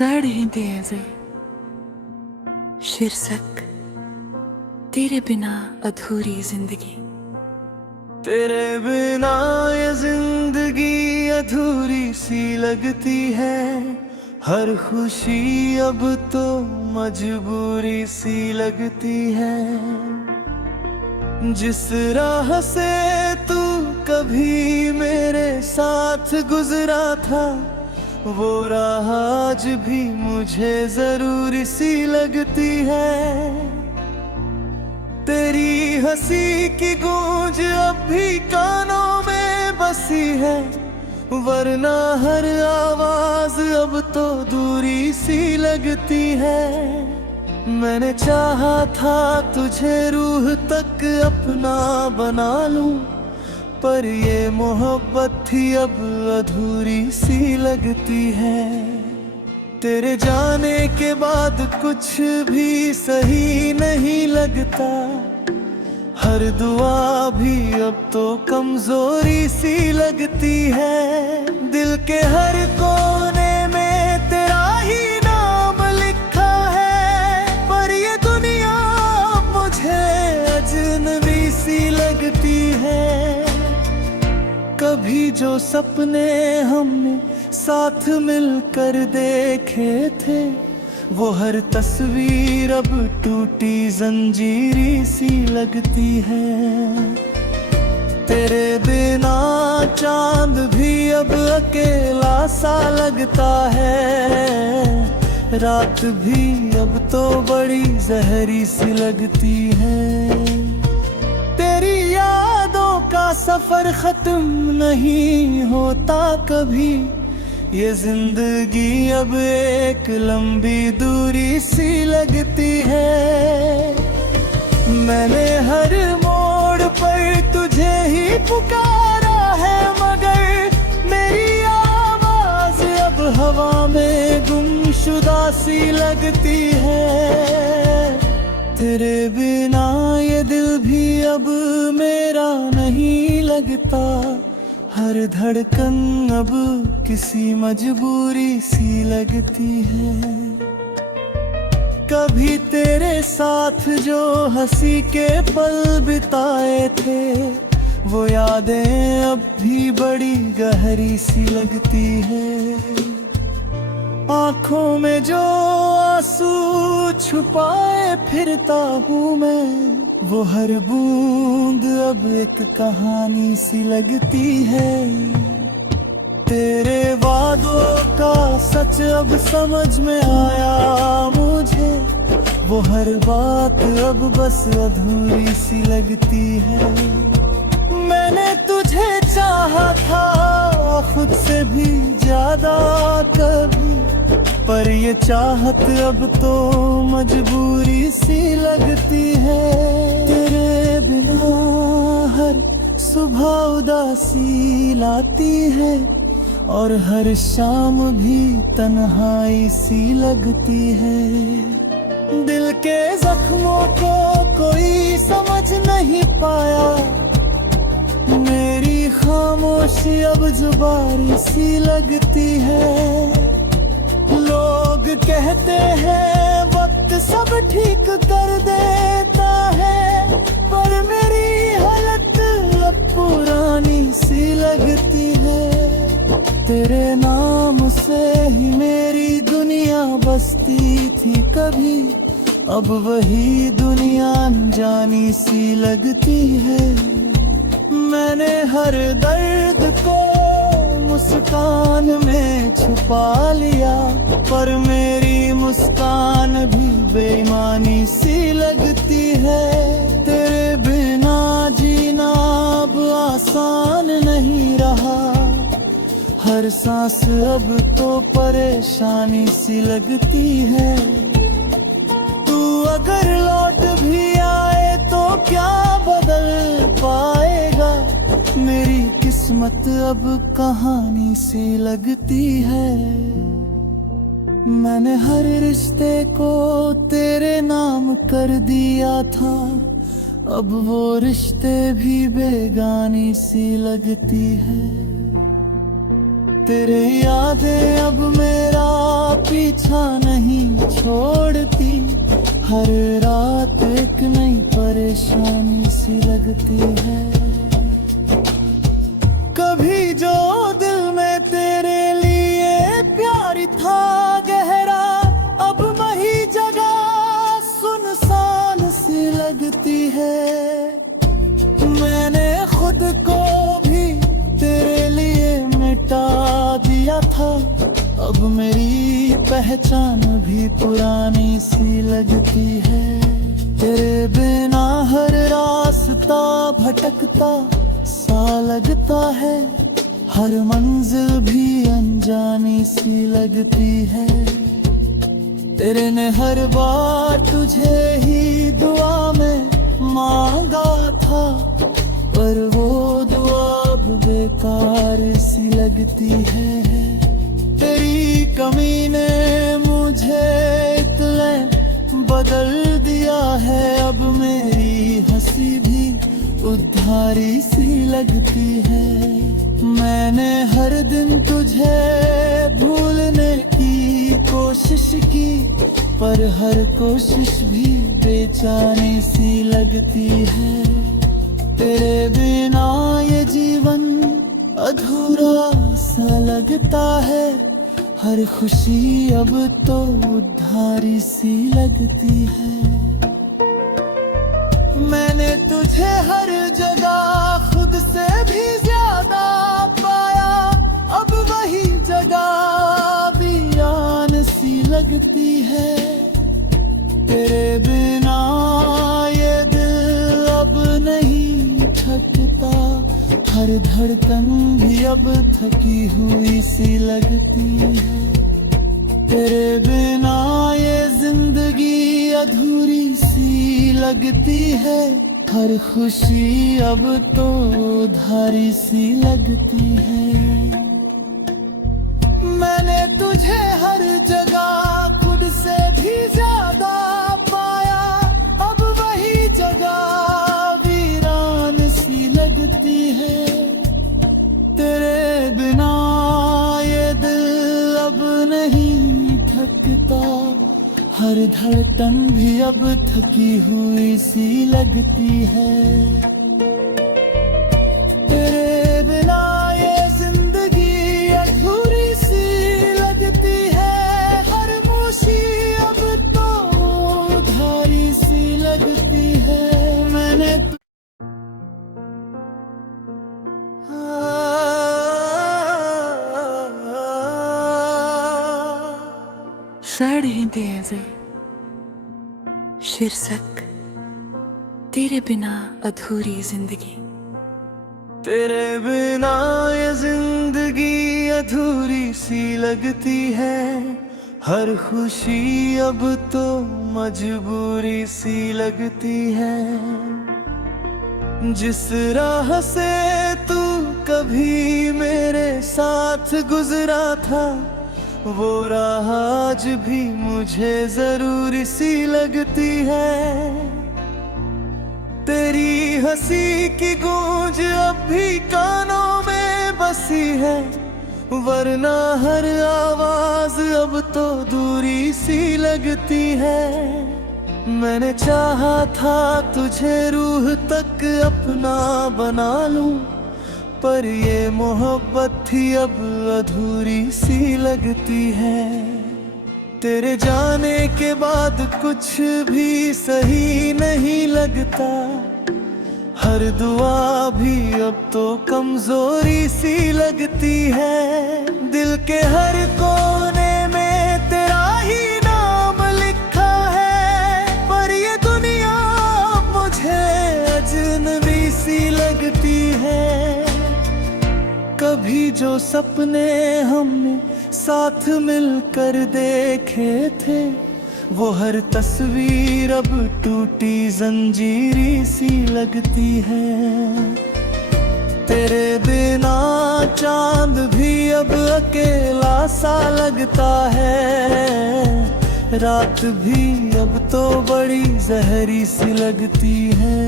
Sarıhindeydi शीर्षक तेरे बिना अधूरी जिंदगी। तेरे बिना ये जिंदगी अधूरी सी लगती है। हर खुशी अब तो मजबूरी सी लगती है। जिस राह से तू कभी मेरे साथ गुजरा था, वो राह आज भी मुझे जरूरी सी लगती है। तेरी हंसी की गूंज अब भी कानों में बसी है, वरना हर आवाज अब तो दूरी सी लगती है। मैंने चाहा था तुझे रूह तक अपना बना लूं, पर ये मोहब्बत थी अब अधूरी सी लगती है। तेरे जाने के बाद कुछ भी सही नहीं लगता, हर दुआ भी अब तो कमजोरी सी लगती है। दिल के हर कोने में तेरा ही नाम लिखा है, पर ये दुनिया मुझे अजनबी सी लगती है। कभी जो सपने हमने साथ मिलकर देखे थे, वो हर तस्वीर अब टूटी जंजीरी सी लगती है। तेरे बिना चांद भी अब अकेला सा लगता है, रात भी अब तो बड़ी जहरी सी लगती है। तेरी यादों का सफर खत्म नहीं होता कभी, ये जिंदगी अब एक लंबी दूरी सी लगती है। मैंने हर मोड़ पर तुझे ही पुकारा है, मगर मेरी आवाज अब हवा में गुमशुदा सी लगती है। तेरे बिना ये दिल भी अब मेरा नहीं लगता, हर धड़कन अब किसी मजबूरी सी लगती है। कभी तेरे साथ जो हंसी के पल बिताए थे, वो यादें अब भी बड़ी गहरी सी लगती है। आँखों में जो आंसू छुपाए फिरता हूँ मैं, वो हर बूंद अब एक कहानी सी लगती है। तेरे वादों का सच अब समझ में आया मुझे, वो हर बात अब बस अधूरी सी लगती है। मैंने तुझे चाहा था खुद से भी ज्यादा कभी, पर ये चाहत अब तो मजबूरी सी लगती है। तेरे बिना हर सुबह उदासी लाती है, और हर शाम भी तन्हाई सी लगती है। दिल के जख्मों को कोई समझ नहीं पाया, मेरी खामोशी अब जुबानी सी लगती है। लोग कहते हैं वक्त सब ठीक कर देता है, पर मेरी हालत अब पुरानी सी लगती है। तेरे नाम से ही मेरी दुनिया बसती थी कभी, अब वही दुनिया अनजानी सी लगती है। मैंने हर दर्द को मुस्कान में छुपा लिया, पर मेरी मुस्कान भी बेईमानी सी लगती है। तेरे बिना जीना अब आसान नहीं रहा, हर सांस अब तो परेशानी सी लगती है। तू अगर लौट भी आए तो क्या बदल पाएगा, मेरी किस्मत अब कहानी सी लगती है। मैंने हर रिश्ते को तेरे नाम कर दिया था, अब वो रिश्ते भी बेगानी सी लगती है। तेरे यादें अब मेरा पीछा नहीं छोड़ती, हर रात एक नई परेशानी सी लगती है। कभी जो दिल में तेरे लिए प्यार था गहरा, अब वही जगह सुनसान सी लगती है। मैंने खुद को भी तेरे लिए मिटा दिया था, अब मेरी पहचान भी पुरानी सी लगती है। तेरे बिना हर रास्ता भटकता सा लगता है, हर मंजिल भी अनजानी सी लगती है। तेरे ने हर बार तुझे ही दुआ में मांगा था, पर वो दुआ अब बेकार सी लगती है। तेरी कमी ने मुझे इतने बदल दिया है, अब मेरी हंसी भी उधारी सी लगती है। मैंने हर दिन तुझे भूलने की कोशिश की, पर हर कोशिश भी बेचैनी सी लगती है। तेरे बिना ये जीवन अधूरा सा लगता है, हर खुशी अब तो उधारी सी लगती है। मैंने तुझे हर जगह खुद से भी ज्यादा पाया, अब वही जगह वीरान सी लगती है। तेरे बिना ये दिल अब नहीं थकता, हर धड़कन भी अब थकी हुई सी लगती है। तेरे बिना ये जिंदगी अधूरी सी लगती है, हर खुशी अब तो उधारी सी लगती है। मैंने तुझे हर जगह खुद से भी ज्यादा पाया, अब वही जगह वीरान सी लगती है। तेरे बिना ये दिल अब नहीं थकता, हर धड़कन भी अब थकी हुई सी लगती है। तेरे बिना ये जिंदगी अधूरी सी लगती है, हर खुशी अब तो उधारी सी लगती है। मैंने साढ़े शीर्षक तेरे बिना अधूरी जिंदगी। तेरे बिना ये जिंदगी अधूरी सी लगती है, हर खुशी अब तो मजबूरी सी लगती है। जिस राह से तू कभी मेरे साथ गुजरा था, वो राह आज भी मुझे जरूरी सी लगती है। तेरी हंसी की गूंज अब भी कानों में बसी है, वरना हर आवाज अब तो दूरी सी लगती है। मैंने चाहा था तुझे रूह तक अपना बना लूं, पर ये मोहब्बत थी अब अधूरी सी लगती है। तेरे जाने के बाद कुछ भी सही नहीं लगता, हर दुआ भी अब तो कमजोरी सी लगती है। दिल के हर कोने में तेरा ही नाम लिखा है, पर ये दुनिया मुझे अजनबी सी लगती है। कभी जो सपने हमने साथ मिलकर देखे थे, वो हर तस्वीर अब टूटी जंजीरी सी लगती है। तेरे बिना चांद भी अब अकेला सा लगता है, रात भी अब तो बड़ी जहरी सी लगती है।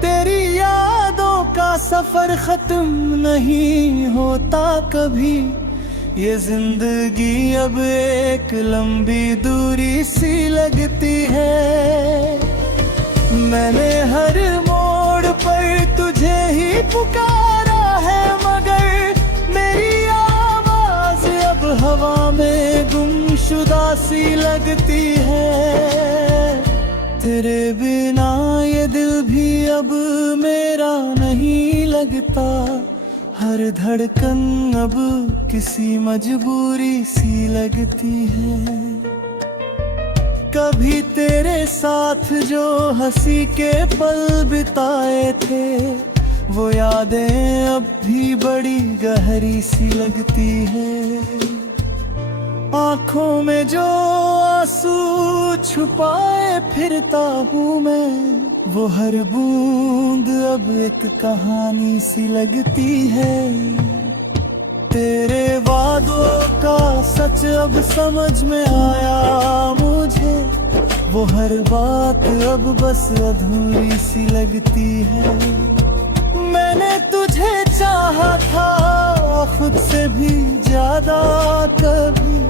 तेरी यादों का सफर खत्म नहीं होता कभी, ये जिंदगी अब एक लंबी दूरी सी लगती है। मैंने हर मोड़ पर तुझे ही पुकारा है, मगर मेरी आवाज अब हवा में गुमशुदा सी लगती है। तेरे बिना ये दिल भी अब मेरा नहीं लगता, हर धड़कन अब किसी मजबूरी सी लगती है। कभी तेरे साथ जो हंसी के पल बिताए थे, वो यादें अब भी बड़ी गहरी सी लगती है। आँखों में जो आंसू छुपाए फिरता हूँ मैं, वो हर बूंद अब एक कहानी सी लगती है। तेरे वादों का सच अब समझ में आया मुझे, वो हर बात अब बस अधूरी सी लगती है। मैंने तुझे चाहा था खुद से भी ज्यादा कभी,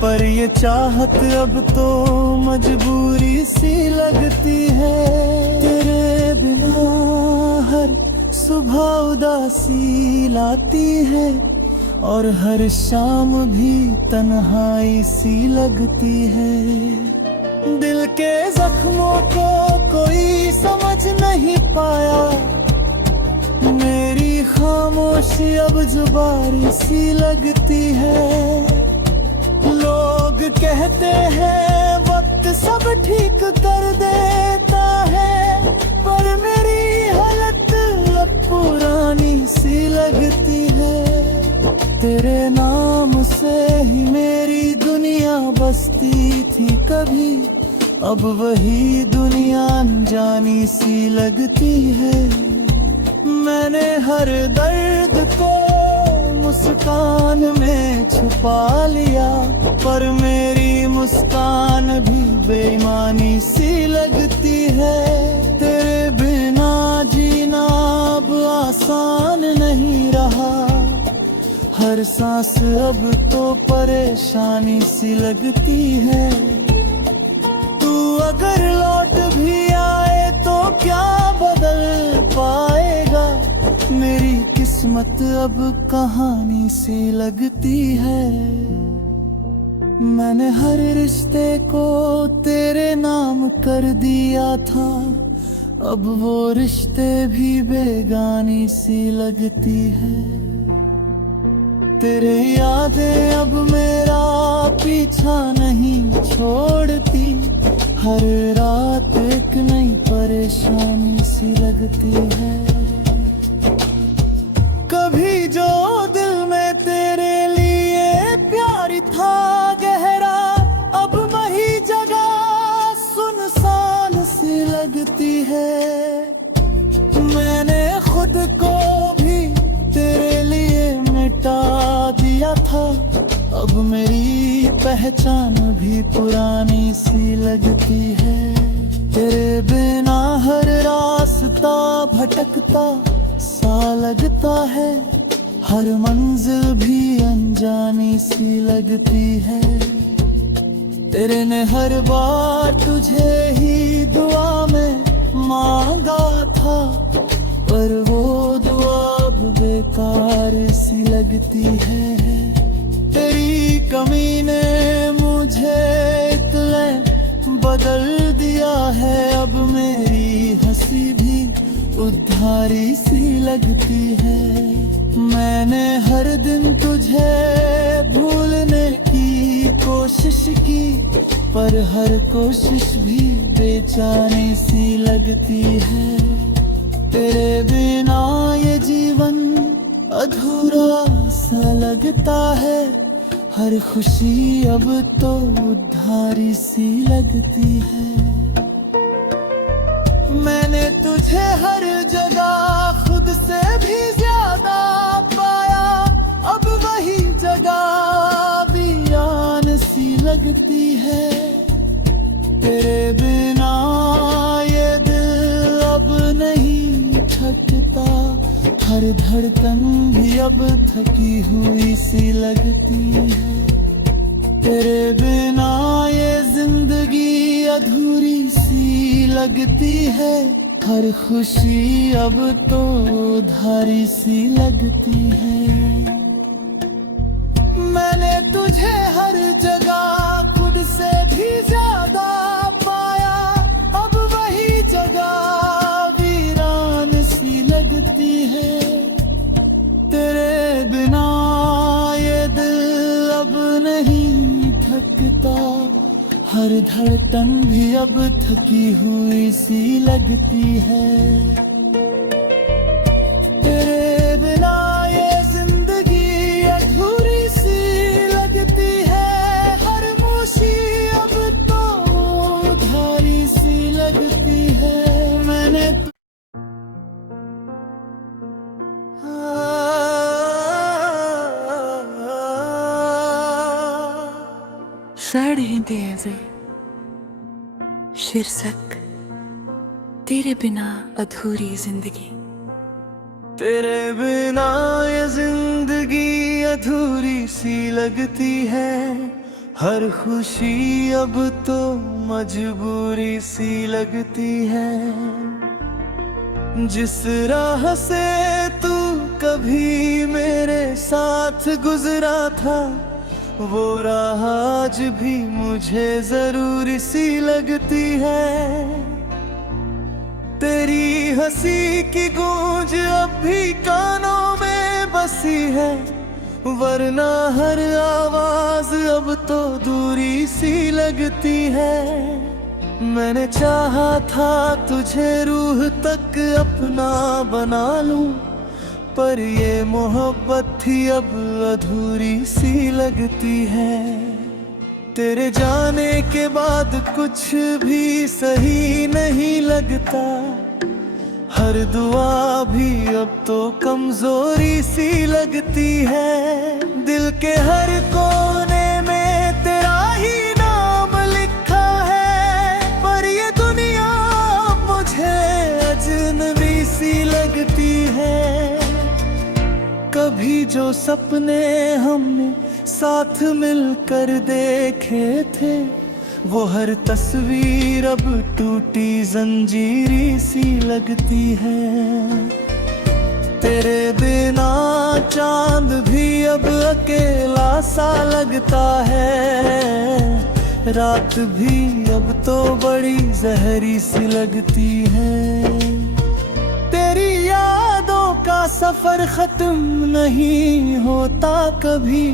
पर ये चाहत अब तो मजबूरी सी लगती है। तेरे बिना हर सुबह उदासी लाती है, और हर शाम भी तन्हाई सी लगती है। दिल के जख्मों को कोई समझ नहीं पाया, मेरी खामोशी अब जुबानी सी लगती है। लोग कहते हैं वक्त सब ठीक कर देता है, पर मेरी हालत अब पुरानी सी लगती है। तेरे नाम से ही मेरी दुनिया बसती थी कभी, अब वही दुनिया अनजानी सी लगती है। मैंने हर दर्द को मुस्कान में छुपा लिया, पर मेरी मुस्कान भी बेईमानी सी लगती है। तेरे बिना जीना अब आसान नहीं रहा, हर सांस अब तो परेशानी सी लगती है। तू अगर लौट भी आए तो क्या बदल पाएगा, मेरी किस्मत अब कहानी सी लगती है। मैंने हर रिश्ते को तेरे नाम कर दिया था, अब वो रिश्ते भी बेगानी सी लगती है। तेरे यादें अब मेरा पीछा नहीं छोड़ती, हर रात एक नई परेशानी सी लगती है। कभी जो दिल में तेरे लिए प्यार था गहरा, अब वही जगह सुनसान सी लगती है। मैंने खुद को भी तेरे लिए मिटा दिया था, अब मेरी पहचान भी पुरानी सी लगती है। तेरे बिना हर रास्ता भटकता सा लगता है, हर मंजिल भी अनजानी सी लगती है। तेरे ने हर बार तुझे ही दुआ में मांगा था, पर वो दुआ अब बेकार सी लगती है। तेरी कमी ने मुझे इतने बदल दिया है, अब मेरी हंसी भी उधारी सी लगती है। मैंने हर दिन तुझे भूलने की कोशिश की, पर हर कोशिश भी बेचैनी सी लगती है। तेरे बिना ये जीवन अधूरा सा लगता है, हर खुशी अब तो उधारी सी लगती है। मैंने तुझे हर जगह खुद से भी ज्यादा पाया, अब वही जगह वीरान सी लगती है। तेरे बिना ये दिल अब नहीं थकता, हर धड़कन भी अब थकी हुई सी लगती है। तेरे बिना ये जिंदगी अधूरी सी लगती है। हर खुशी अब तो उधारी सी लगती है। मैंने तुझे हर जगह खुद से भी ज्यादा पाया, अब वही जगह वीरान सी लगती है। तेरे बिना ये दिल अब नहीं थकता, हर धड़कन भी अब थकी हुई सी लगती है। तेरे बिना ये जिंदगी अधूरी सी लगती है। हर खुशी अब तो उधारी सी लगती है। मैंने Sarhindeeze शीर्षक तेरे बिना अधूरी जिंदगी। तेरे बिना ये जिंदगी अधूरी सी लगती है। हर खुशी अब तो मजबूरी सी लगती है। जिस राह से तू कभी मेरे साथ गुजरा था, वो राह आज भी मुझे जरूरी सी लगती है। तेरी हंसी की गूंज अब भी कानों में बसी है, वरना हर आवाज अब तो दूरी सी लगती है। मैंने चाहा था तुझे रूह तक अपना बना लूं, पर ये मोहब्बत थी अब अधूरी सी लगती है। तेरे जाने के बाद कुछ भी सही नहीं लगता, हर दुआ भी अब तो कमजोरी सी लगती है। दिल के हर कोने में तेरा ही नाम लिखा है, पर ये दुनिया मुझे अजनबी सी लगती है। कभी जो सपने हमने साथ मिलकर देखे थे, वो हर तस्वीर अब टूटी जंजीरी सी लगती है। तेरे बिना चांद भी अब अकेला सा लगता है। रात भी अब तो बड़ी जहरी सी लगती है। तेरी यादों का सफर खत्म नहीं होता कभी,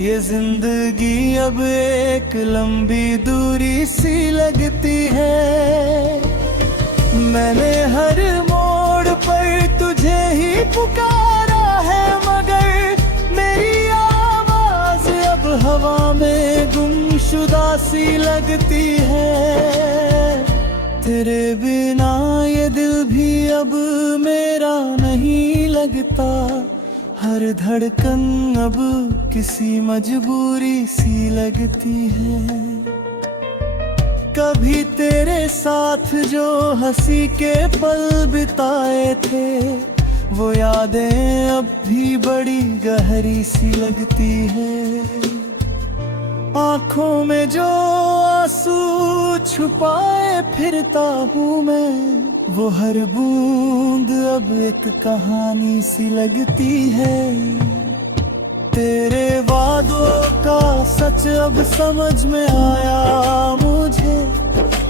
ये जिंदगी अब एक लंबी दूरी सी लगती है। मैंने हर मोड़ पर तुझे ही पुकारा है, मगर मेरी आवाज अब हवा में गुमशुदा सी लगती है। तेरे बिना ये दिल भी अब मेरा नहीं लगता, हर धड़कन अब किसी मजबूरी सी लगती है। कभी तेरे साथ जो हंसी के पल बिताए थे, वो यादें अब भी बड़ी गहरी सी लगती है। आँखों में जो आंसू छुपाए फिरता हूँ मैं, वो हर बूंद अब एक कहानी सी लगती है। तेरे वादों का सच अब समझ में आया मुझे,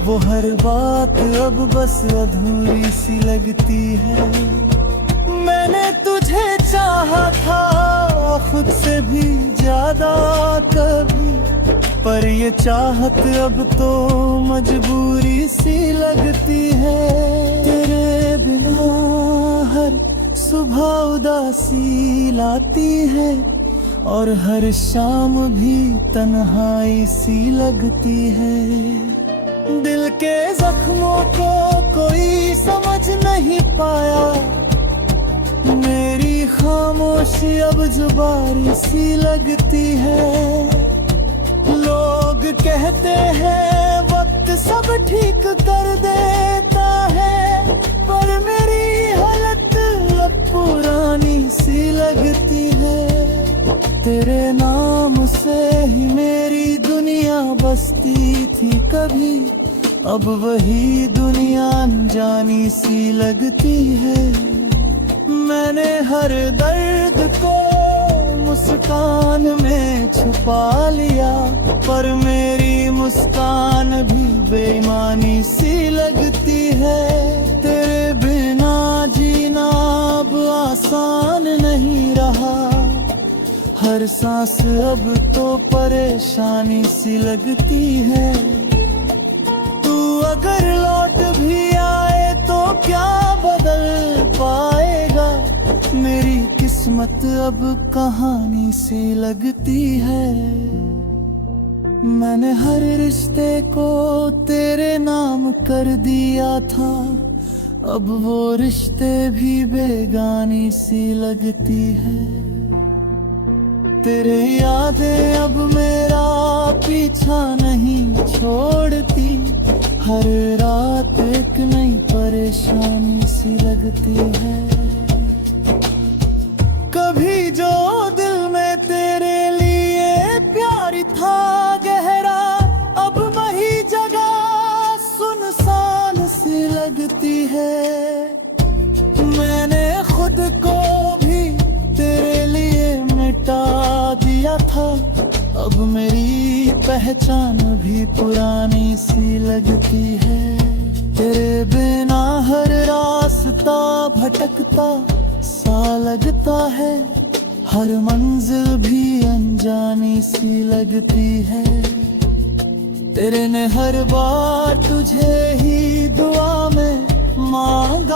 वो हर बात अब बस अधूरी सी लगती है। मैंने तुझे चाहा था खुद से भी ज्यादा कभी, पर ये चाहत अब तो मजबूरी सी लगती है। तेरे बिना हर सुबह उदासी लाती है, और हर शाम भी तन्हाई सी लगती है। दिल के जख्मों को कोई समझ नहीं पाया, मेरी खामोशी अब जुबानी सी लगती है। लोग कहते हैं वक्त सब ठीक कर देता है, पर मेरी हालत अब पूरा अब वही दुनिया अनजानी सी लगती है। मैंने हर दर्द को मुस्कान में छुपा लिया, पर मेरी मुस्कान भी बेईमानी सी लगती है। तेरे बिना जीना अब आसान नहीं रहा, हर सांस अब तो परेशानी सी लगती है। तू अगर लौट भी आए तो क्या बदल पाएगा, मेरी किस्मत अब कहानी सी लगती है। मैंने हर रिश्ते को तेरे नाम कर दिया था, अब वो रिश्ते भी बेगानी सी लगती है। तेरे यादें अब मेरा पीछा नहीं छोड़ती, हर रात एक नई परेशानी सी लगती है। कभी जो दिल में तेरे लिए प्यार था गहरा, अब वही जगह सुनसान सी लगती है। मैंने खुद को भी तेरे लिए मिटा दिया था, अब मेरी पहचान भी पुरानी सी लगती है। तेरे बिना हर रास्ता भटकता सा लगता है, हर मंजिल भी अनजानी सी लगती है। तेरे ने हर बार तुझे ही दुआ में मांगा।